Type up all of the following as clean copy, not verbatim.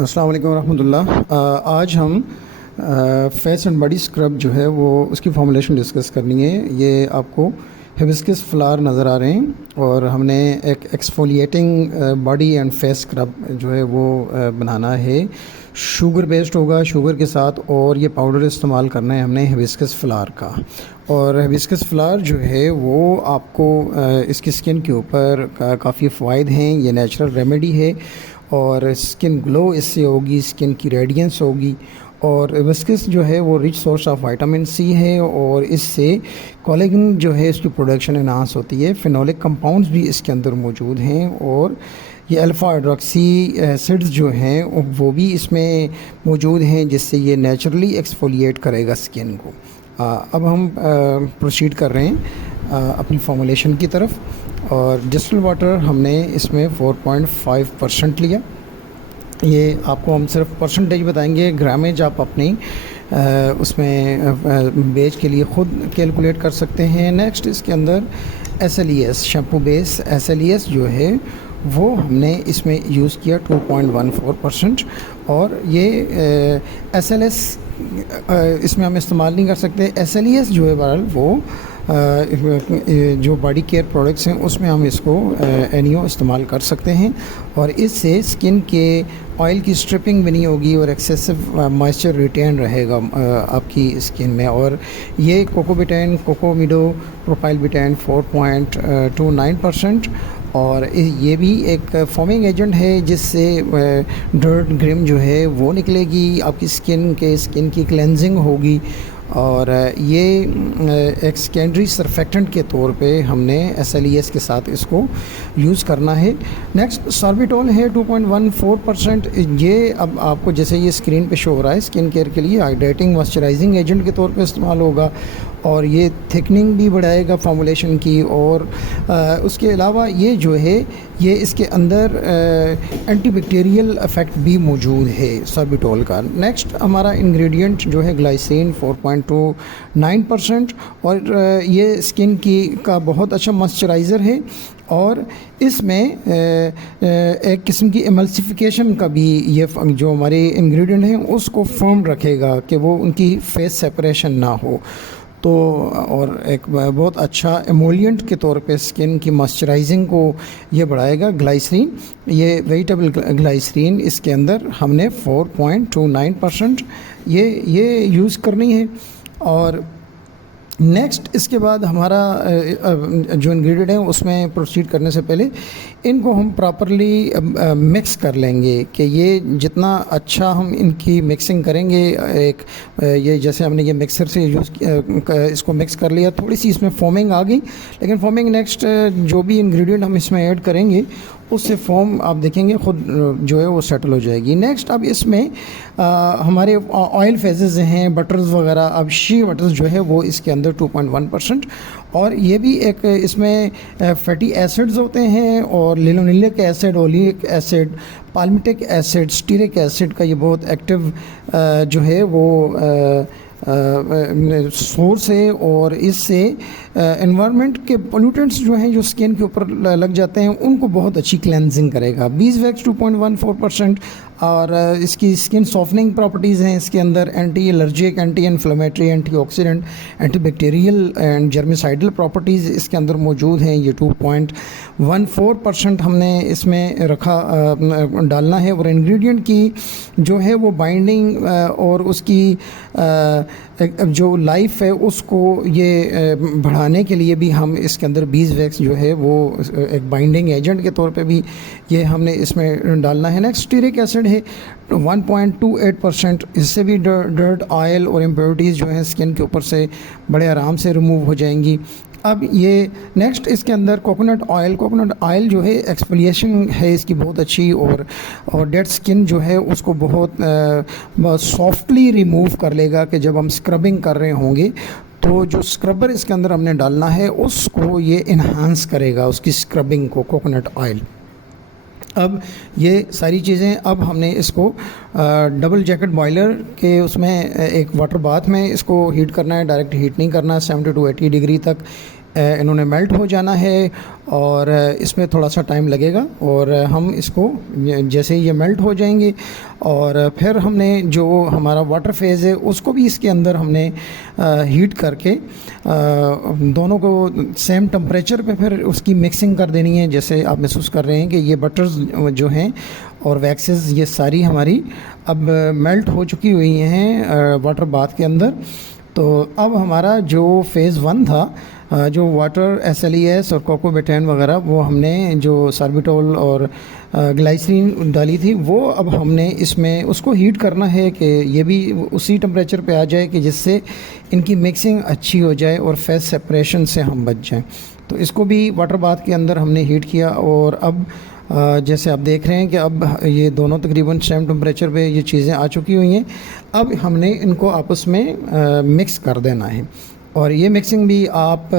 अस्सलाम वालेकुम रहमतुल्लाह। आज हम फेस एंड बॉडी स्क्रब जो है वो उसकी फॉर्मुलेशन डिस्कस करनी है। ये आपको हिबिस्कस फ्लावर नज़र आ रहे हैं और हमने एक exfoliating body and face scrub जो है वो बनाना है। शुगर बेस्ड होगा, शुगर के साथ, और ये पाउडर इस्तेमाल करना है हमने हिबिस्कस फ्लावर का। और हिबिस्कस फ्लावर जो है वो आपको इसकी स्किन के ऊपर काफ़ी फ़ायद हैं। ये नेचुरल रेमेडी है और स्किन ग्लो इससे होगी, स्किन की रेडियंस होगी। और हिबिस्कस जो है वो rich source of vitamin C है और इससे कोलेजन जो है इसकी प्रोडक्शन एनहांस होती है। फिनोलिक कंपाउंड्स भी इसके अंदर मौजूद हैं और ये अल्फ़ा हाइड्रोक्सी एसिड्स जो हैं वो भी इसमें मौजूद हैं, जिससे ये नेचुरली एक्सफोलिएट करेगा स्किन को। अब हम प्रोसीड कर रहे हैं अपनी फॉर्मुलेशन की तरफ। और डिस्टिल्ड वाटर हमने इसमें 4.5% लिया। ये आपको हम सिर्फ परसेंटेज बताएंगे, ग्रामेज आप अपनी उसमें बेच के लिए ख़ुद कैलकुलेट कर सकते हैं। नेक्स्ट इसके अंदर SLES शैम्पू बेस SLES जो है वो हमने इसमें यूज़ किया 2.14%। और ये SLS इसमें हम इस्तेमाल नहीं कर सकते। SLES जो है बहरहाल वो जो बॉडी केयर प्रोडक्ट्स हैं उसमें हम इसको NEO इस्तेमाल कर सकते हैं और इससे स्किन के ऑयल की स्ट्रिपिंग भी नहीं होगी और एक्सेसिव मॉइस्चर रिटेन रहेगा आपकी स्किन में। और ये कोकोबिटेन, कोकोमिडो, प्रोपाइलबिटेन 4.29%। और ये भी एक फॉर्मिंग एजेंट है जिससे डर्ट ग्रिम जो है वो निकलेगी, आपकी स्किन की क्लेंजिंग होगी। और ये एक सेकेंडरी सरफेक्टेंट के तौर पे हमने SLES के साथ इसको यूज़ करना है। नेक्स्ट सॉर्बिटॉल है 2.14%। ये अब आपको जैसे ये स्क्रीन पे शो हो रहा है, स्किन केयर के लिए हाइड्रेटिंग मॉइस्चराइजिंग एजेंट के तौर पे इस्तेमाल होगा और ये थिकनिंग भी बढ़ाएगा फॉर्मुलेशन की। और उसके अलावा ये जो है ये इसके अंदर एंटीबैक्टीरियल इफ़ेक्ट भी मौजूद है सॉर्बिटॉल का। नेक्स्ट हमारा इंग्रेडिएंट जो है ग्लाइसिन 4.29%। और ये स्किन का बहुत अच्छा मॉइस्चराइज़र है और इसमें एक किस्म की एमल्सिफिकेशन का भी ये जो हमारे इंग्रेडिएंट हैं उसको फर्म रखेगा कि वो उनकी फेस सेपरेशन ना हो। तो और एक बहुत अच्छा एमोलिएंट के तौर पे स्किन की मॉइस्चराइजिंग को ये बढ़ाएगा। ग्लाइसरीन, ये वेजिटेबल ग्लाइसरीन इसके अंदर हमने 4.29% ये यूज़ करनी है। और नेक्स्ट इसके बाद हमारा जो इंग्रेडिएंट है उसमें प्रोसीड करने से पहले इनको हम प्रॉपरली मिक्स कर लेंगे कि ये जितना अच्छा हम इनकी मिक्सिंग करेंगे, ये जैसे हमने ये मिक्सर से इसको मिक्स कर लिया, थोड़ी सी इसमें फॉर्मिंग आ गई, लेकिन फॉर्मिंग नेक्स्ट जो भी इंग्रेडिएंट हम इसमें ऐड करेंगे उससे फॉर्म आप देखेंगे ख़ुद जो है वो सेटल हो जाएगी। नेक्स्ट अब इसमें हमारे ऑयल फेजेस हैं, बटर्स वगैरह, अब शी बटर्स जो है वो इसके अंदर 2.1%। और ये भी एक इसमें फैटी एसिड्स होते हैं और linoleic acid, oleic acid, palmitic acid, stearic acid का ये बहुत एक्टिव जो है वो सोर्स है और इससे एनवायरनमेंट के पोल्यूटेंट्स जो हैं जो स्किन के ऊपर लग जाते हैं उनको बहुत अच्छी क्लेंजिंग करेगा। बीजवैक्स 2.14%। और इसकी स्किन सॉफ्टनिंग प्रॉपर्टीज़ हैं इसके अंदर, anti allergic, anti inflammatory, antioxidant, antibacterial and germicidal properties इसके अंदर मौजूद हैं। ये 2.14% हमने इसमें रखा डालना है। और इंग्रेडिएंट की जो है वो बाइंडिंग और उसकी जो लाइफ है उसको ये बढ़ाने के लिए भी हम इसके अंदर बीजवैक्स जो है वो एक बाइंडिंग एजेंट के तौर पे भी ये हमने इसमें डालना है। नेक्स्ट स्टीरिक एसिड है 1.28%। इससे भी डर्ट, ऑयल और इम्प्योरिटीज़ जो हैं स्किन के ऊपर से बड़े आराम से रिमूव हो जाएंगी। अब ये नेक्स्ट इसके अंदर कोकोनट ऑयल जो है एक्सफोलिएशन है इसकी बहुत अच्छी और डेड स्किन जो है उसको बहुत सॉफ्टली रिमूव कर लेगा कि जब हम स्क्रबिंग कर रहे होंगे तो जो स्क्रबर इसके अंदर हमने डालना है उसको ये इन्हांस करेगा, उसकी स्क्रबिंग को, कोकोनट ऑयल। अब ये सारी चीज़ें अब हमने इसको डबल जैकेट बॉयलर के उसमें एक वाटर बाथ में इसको हीट करना है, डायरेक्ट हीट नहीं करना, 70 to 80 डिग्री तक इन्होंने मेल्ट हो जाना है और इसमें थोड़ा सा टाइम लगेगा। और हम इसको जैसे ही ये मेल्ट हो जाएंगे और फिर हमने जो हमारा वाटर फेज़ है उसको भी इसके अंदर हमने हीट करके दोनों को सेम टेम्परेचर पे फिर उसकी मिक्सिंग कर देनी है। जैसे आप महसूस कर रहे हैं कि ये बटर्स जो हैं और वैक्सेस ये सारी हमारी अब मेल्ट हो चुकी हुई हैं वाटर बाथ के अंदर। तो अब हमारा जो फ़ेज़ 1 था, जो वाटर SLES और कोकोबेटाइन वगैरह, वो हमने जो सार्बिटोल और ग्लाइसरीन डाली थी, वो अब हमने इसमें उसको हीट करना है कि ये भी उसी टेम्परेचर पे आ जाए कि जिससे इनकी मिक्सिंग अच्छी हो जाए और फेस सेपरेशन से हम बच जाएं। तो इसको भी वाटर बाथ के अंदर हमने हीट किया और अब जैसे आप देख रहे हैं कि अब ये दोनों तकरीबन सेम टेम्परेचर पे ये चीज़ें आ चुकी हुई हैं। अब हमने इनको आपस में मिक्स कर देना है। और ये मिक्सिंग भी आप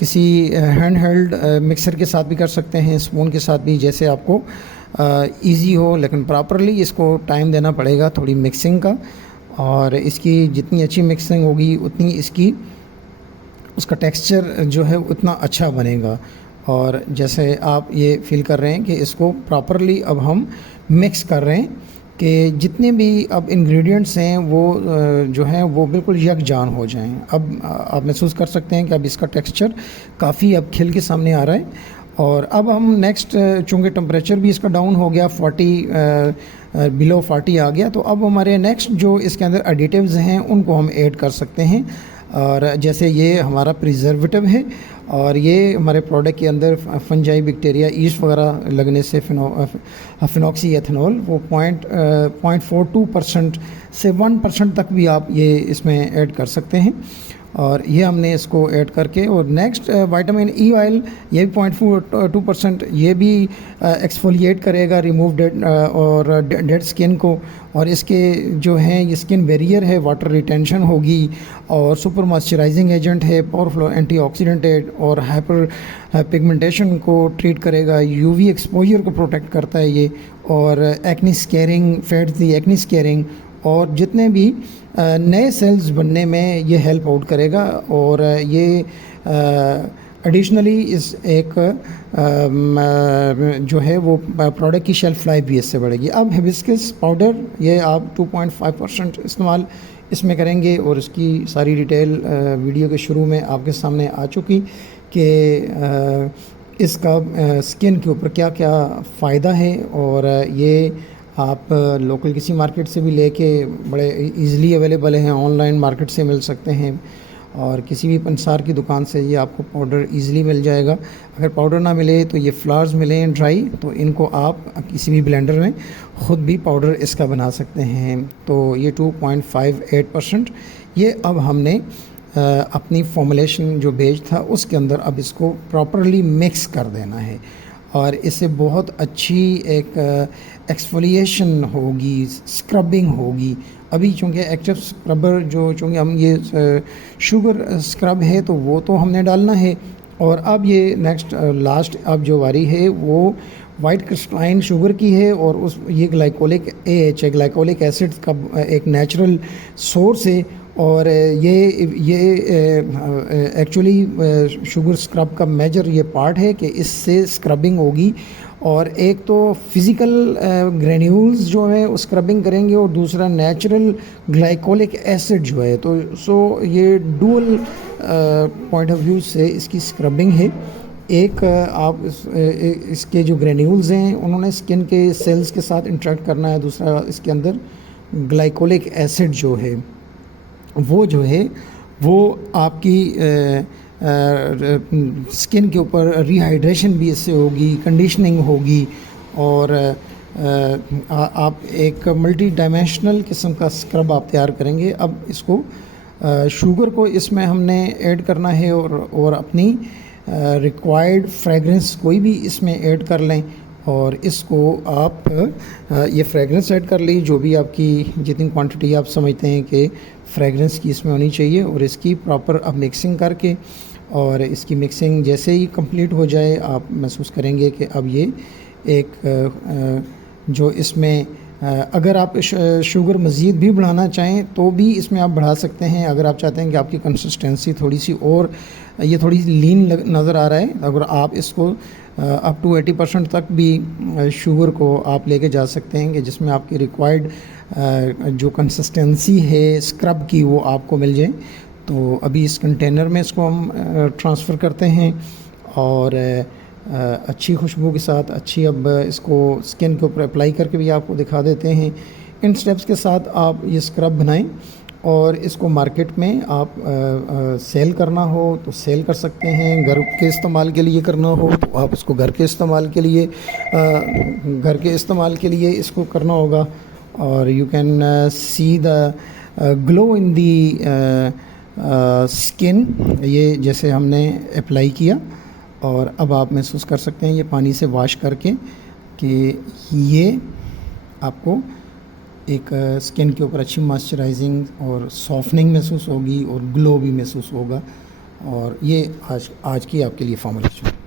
किसी हैंड हेल्ड मिक्सर के साथ भी कर सकते हैं, स्पून के साथ भी, जैसे आपको इजी हो, लेकिन प्रॉपरली इसको टाइम देना पड़ेगा थोड़ी मिक्सिंग का। और इसकी जितनी अच्छी मिक्सिंग होगी उतनी इसकी उसका टेक्सचर जो है उतना अच्छा बनेगा। और जैसे आप ये फील कर रहे हैं कि इसको प्रॉपरली अब हम मिक्स कर रहे हैं कि जितने भी अब इंग्रेडिएंट्स हैं वो जो हैं वो बिल्कुल यकजान हो जाएं। अब आप महसूस कर सकते हैं कि अब इसका टेक्सचर काफ़ी अब खिल के सामने आ रहा है। और अब हम नेक्स्ट, चूँकि टेम्परेचर भी इसका डाउन हो गया, 40 बिलो 40 आ गया, तो अब हमारे नेक्स्ट जो इसके अंदर एडिटिव्स हैं उनको हम ऐड कर सकते हैं। और जैसे ये हमारा प्रिजर्वेटिव है और ये हमारे प्रोडक्ट के अंदर फंजाई, बैक्टीरिया, ईस्ट वगैरह लगने से फिनॉक्सी एथेनॉल वो 0.42% से 1% तक भी आप ये इसमें ऐड कर सकते हैं। और ये हमने इसको ऐड करके, और नेक्स्ट विटामिन ई ऑयल, ये भी 0.2%, ये भी एक्सफोलिएट करेगा, रिमूव डेड और डेड स्किन को। और इसके जो हैं ये स्किन बैरियर है, वाटर रिटेंशन होगी, और सुपर मॉइस्चराइजिंग एजेंट है, पावरफुल एंटीऑक्सीडेंट है, और हाइपर पिगमेंटेशन को ट्रीट करेगा, यूवी एक्सपोजर को प्रोटेक्ट करता है ये, और एक्नी स्केयरिंग, फैट्स दी एक्नी स्केयरिंग, और जितने भी नए सेल्स बनने में ये हेल्प आउट करेगा। और ये एडिशनली इस एक जो है वो प्रोडक्ट की शेल्फ लाइफ भी इससे बढ़ेगी। अब हिबिस्कस पाउडर, ये आप 2.5% इस्तेमाल इसमें करेंगे, और इसकी सारी डिटेल वीडियो के शुरू में आपके सामने आ चुकी कि इसका स्किन के ऊपर क्या क्या फ़ायदा है। और ये आप लोकल किसी मार्केट से भी लेके बड़े इजीली अवेलेबल हैं, ऑनलाइन मार्केट से मिल सकते हैं, और किसी भी पंसार की दुकान से ये आपको पाउडर इजीली मिल जाएगा। अगर पाउडर ना मिले तो ये फ्लावर्स मिले हैं ड्राई, तो इनको आप किसी भी ब्लेंडर में ख़ुद भी पाउडर इसका बना सकते हैं। तो ये 2.58%, ये अब हमने अपनी फॉर्मुलेशन जो बेच था उसके अंदर अब इसको प्रॉपरली मिक्स कर देना है। और इससे बहुत अच्छी एक एक्सफोलिएशन होगी, स्क्रबिंग होगी। अभी चूँकि एक्टिव स्क्रबर जो, चूँकि हम ये शुगर स्क्रब है तो वो तो हमने डालना है, और अब ये नेक्स्ट लास्ट अब जो वारी है वो वाइट क्रिस्टलाइन शुगर की है, और उस ये ग्लाइकोलिक AH है, ग्लाइकोलिक एसिड का एक नेचुरल सोर्स है। और ये एक्चुअली शुगर स्क्रब का मेजर ये पार्ट है कि इससे स्क्रबिंग होगी, और एक तो फिज़िकल ग्रेन्यूल्स जो है वो स्क्रबिंग करेंगे, और दूसरा नेचुरल ग्लाइकोलिक एसिड जो है। तो ये डुअल पॉइंट ऑफ व्यू से इसकी स्क्रबिंग है। एक आप इसके जो ग्रेन्यूल्स हैं उन्होंने स्किन के सेल्स के साथ इंटरेक्ट करना है, दूसरा इसके अंदर ग्लाइकोलिक एसिड जो है वो आपकी स्किन के ऊपर रिहाइड्रेशन भी इससे होगी, कंडीशनिंग होगी, और आप एक मल्टी डायमेंशनल किस्म का स्क्रब आप तैयार करेंगे। अब इसको शुगर को इसमें हमने ऐड करना है, और अपनी रिक्वायर्ड फ्रेगरेंस कोई भी इसमें ऐड कर लें, और इसको आप ये फ्रेगरेंस ऐड कर ली, जो भी आपकी जितनी क्वांटिटी आप समझते हैं कि फ्रेगरेंस की इसमें होनी चाहिए, और इसकी प्रॉपर अब मिक्सिंग करके, और इसकी मिक्सिंग जैसे ही कंप्लीट हो जाए आप महसूस करेंगे कि अब ये एक जो इसमें अगर आप शुगर मज़ीद भी बढ़ाना चाहें तो भी इसमें आप बढ़ा सकते हैं। अगर आप चाहते हैं कि आपकी कंसिस्टेंसी थोड़ी सी और ये थोड़ी लीन नज़र आ रहा है, अगर आप इसको अप टू 80% तक भी शुगर को आप लेके जा सकते हैं कि जिसमें आपकी रिक्वायर्ड जो कंसिस्टेंसी है स्क्रब की वो आपको मिल जाए। तो अभी इस कंटेनर में इसको हम ट्रांसफ़र करते हैं और अच्छी खुशबू के साथ अच्छी अब इसको स्किन के ऊपर अप्लाई करके भी आपको दिखा देते हैं। इन स्टेप्स के साथ आप ये स्क्रब बनाएं और इसको मार्केट में आप सेल करना हो तो सेल कर सकते हैं, घर के इस्तेमाल के लिए करना हो तो आप इसको घर के इस्तेमाल के लिए इसको करना होगा। और you can see the glow in the skin, ये जैसे हमने अप्लाई किया और अब आप महसूस कर सकते हैं ये पानी से वॉश करके कि ये आपको एक स्किन के ऊपर अच्छी मॉइस्चराइजिंग और सॉफ्टनिंग महसूस होगी और ग्लो भी महसूस होगा। और ये आज की आपके लिए फॉर्मूलेशन।